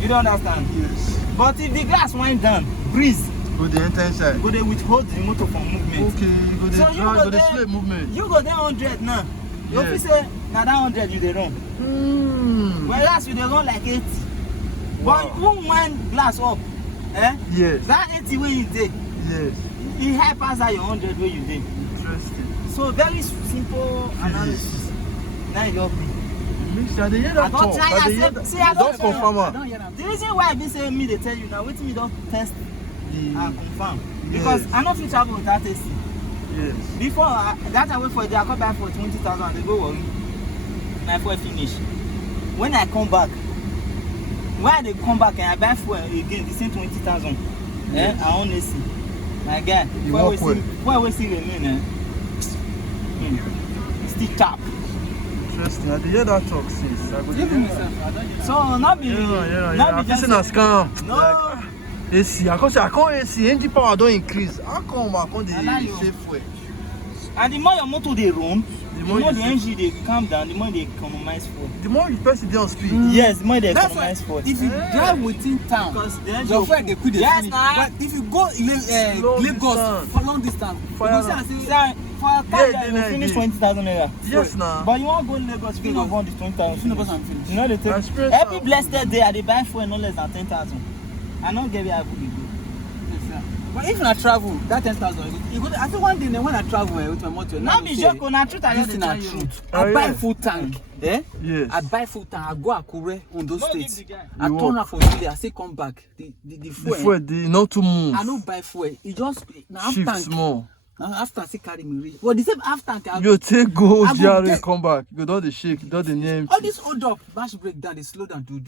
You don't understand? Yes. But if the glass wind down, breeze, Go the enter inside. go they withhold the motor from movement. Okay, go the So you drive, go go the there- slave movement. You go there 100 now. You Yes. fit say na that 100 you dey run. Whereas you dey run like 80. Wow. But even when glass up, Yes. that 80 wey you dey, Yes. e high pass that your 100 wey you dey. Interesting. So very simple analysis. Now you just be. Mix, I dey hear I that don't talk. try I dey hear and that. say I don't Just confirm I am. don't hear them. The reason why I be say me dey tell you now, wetin me don test and confirm. Because Yes. I no fit travel without AC. Yes. Before that I wait for it, I come back for 20,000. They go worry. My fuel finish. When I come back, and I buy fuel again, the same 20,000. Yes. I own AC. My guy, You work well. fuel we see remain. Still tap. Interesting. I dey hear that talk since. I go dey Even hear that. myself, I don't hear them. So not be, Yeah. not I be feel just say na scam. no. Like, AC. I come say I come AC. Engine power don increase. How come I come dey Allow you. save fuel? And the more your motor dey run, the more you the save. engine dey calm down, the more they economize fuel. The more the person dey on speed. Yes, the more they That's why economize fuel. if you drive within town, Because the engine your will fuel they could Yes, finish. nah. But if you go Long Lagos distance. for long distance, Fire you go see am. and say, Sir, for a car, Yeah, you will finish yeah. 20,000 naira. Yes, na. But you want to go Lagos, you Lagos. don't want this 20,000. Lagos and finish. You know they take Experience every am. blessed day I dey buy fuel no less than 10,000. I don't get where I go. yes, sir. But if I travel, that 10,000, you go. I think one day when I travel with my motor, Not be joke, na truth I this just thing dey na tell you. truth. Oh, I buy yeah. full tank. Yes. I buy full tank. I go Akure, Ondo No State. give the guy. I You turn walk. around for Italy. I say come back. The The fuel. fuel dey not too move. I no buy fuel. It just now half Shift tank. small. Now after I say carry me reach. But the same half tank. You take go I go GRA get- come back. You don dey shake. Don dey near empty. all this hold up, bash break down, they slow down, do,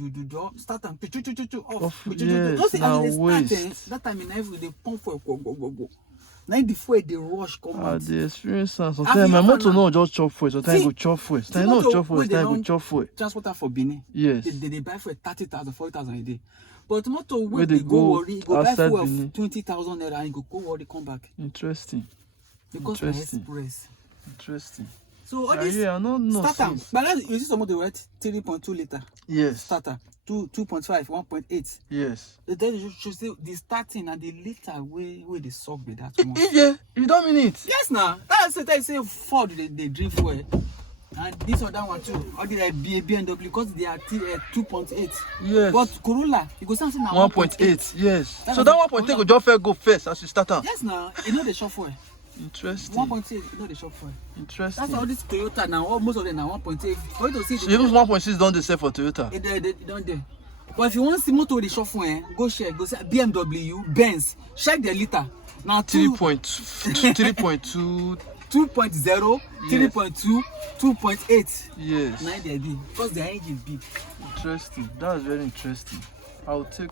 start and off. Off, Don't say, yes, as na they start, waste. that time in every they pump for go. Now the fuel they rush come I out. dey experience am. Have Sometimes you my ever motor now? no just chop fuel. Sometimes See, e go chop fuel. the Sometimes e no motor chop fuel. wey they Sometimes e go don chop fuel. Transporter for Benin. Yes. They buy for 30,000, 40,000 a day. But motor Where wey they they go go worry, go buy outside fuel Benin. 20,000 naira and go worry come back Interesting. because na Interesting. express. Interesting. So all this Yeah, I no know. starter, since. but you see some motor right 3.2 liter Yes. starter, 2.5, 1.8. Yes. Then you should say the starting and the liter where they suck be that much. Yeah, you don't mean it. Yes, now that's it. I say Ford they drink fuel, and this other one too. Or the BMW because they are 2.8. Yes. But Corolla, you go say na 1.8. Yes. That's So what that the 1.8 Corolla- go just first go first as you start am. Yes, now you know the shop fuel. Interesting. 1.8, you know the shop fuel. Interesting. That's all this Toyota now. Most of them now 1.8. For you to see So the even 1.6 don dey sell for Toyota. they don't there. But if you want to see motor with the shop fuel, go check. Go say BMW, Benz. Check the liter. Now 3.2. 2.0, Yes. 3.2, 2.8. Yes. 9 they be because the engine big. Interesting. That's very interesting. I'll take